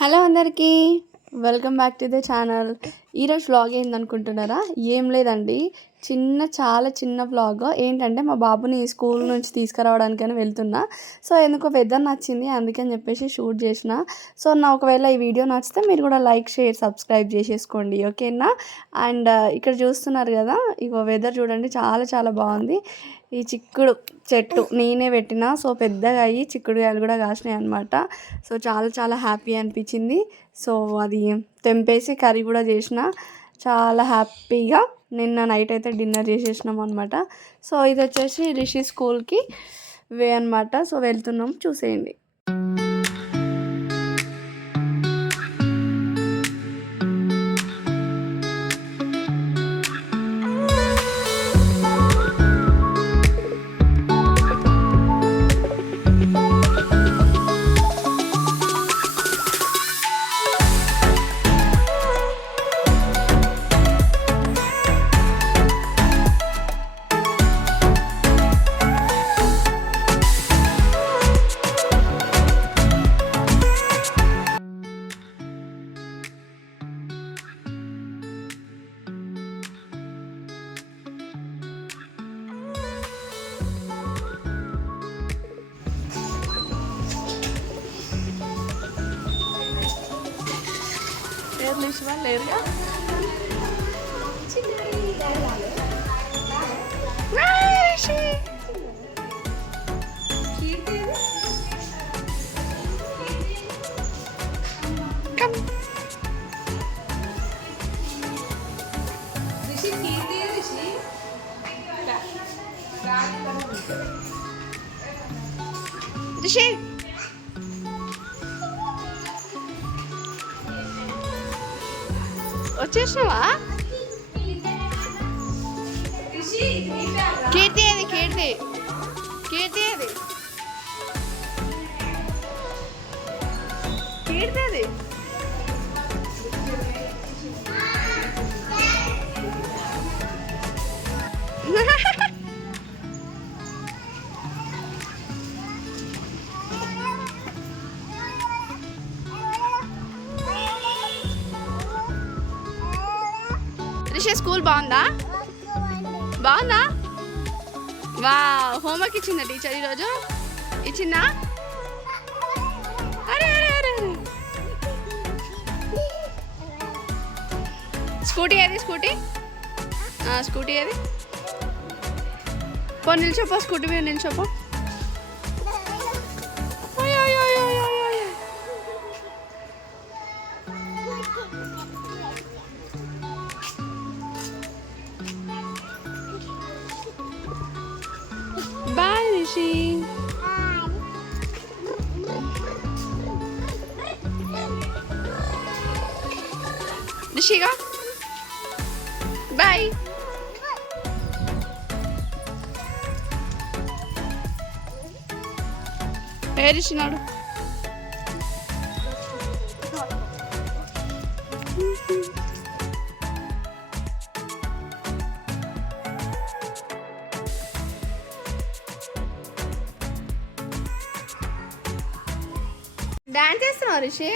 హలో అందరికీ welcome back to the channel. ఈరోజు వ్లాగ్ ఏందనుకుంటున్నారా? ఏం లేదండి, చాలా చిన్న వ్లాగ్. ఏంటంటే మా బాబుని స్కూల్ నుంచి తీసుకురావడానికని వెళ్తున్నా. సో ఎందుకో వెదర్ నచ్చింది, అందుకని చెప్పేసి షూట్ చేసిన. సో ఒకవేళ ఈ వీడియో నచ్చితే మీరు కూడా లైక్, షేర్, సబ్స్క్రైబ్ చేసేసుకోండి, ఓకేనా? అండ్ ఇక్కడ చూస్తున్నారు కదా, ఇగో వెదర్ చూడండి, చాలా బాగుంది. ఈ చిక్కుడు చెట్టు నేనే పెట్టిన, సో పెద్దగా అయ్యి చిక్కుడుకాయలు కూడా కాసినాయి అనమాట. సో చాలా హ్యాపీ అనిపించింది. సో అది తెంపేసి కర్రీ కూడా చేసిన. చాలా హ్యాపీగా నిన్న నైట్ అయితే డిన్నర్ చేసేసినాం అనమాట. సో ఇది వచ్చేసి రిషి స్కూల్కి వే అనమాట. సో వెళ్తున్నాం, చూసేయండి. లేరుగా రిషి వచ్చేసినావా? కీర్తి అది కీర్తి అది రిషి స్కూల్ బాగుందా? వా హోంవర్క్ ఇచ్చిందా టీచర్ ఈరోజు? ఇచ్చిందా? అరే స్కూటీ ఏది? స్కూటీ ఏది? పో నిల్చోపో, స్కూటీ మీద నిల్చోపో. బాయ్ రిషి. రిషిగా బాయ్. ఏ రిషి నాడు డాన్స్ చేస్తున్నావు రిషి?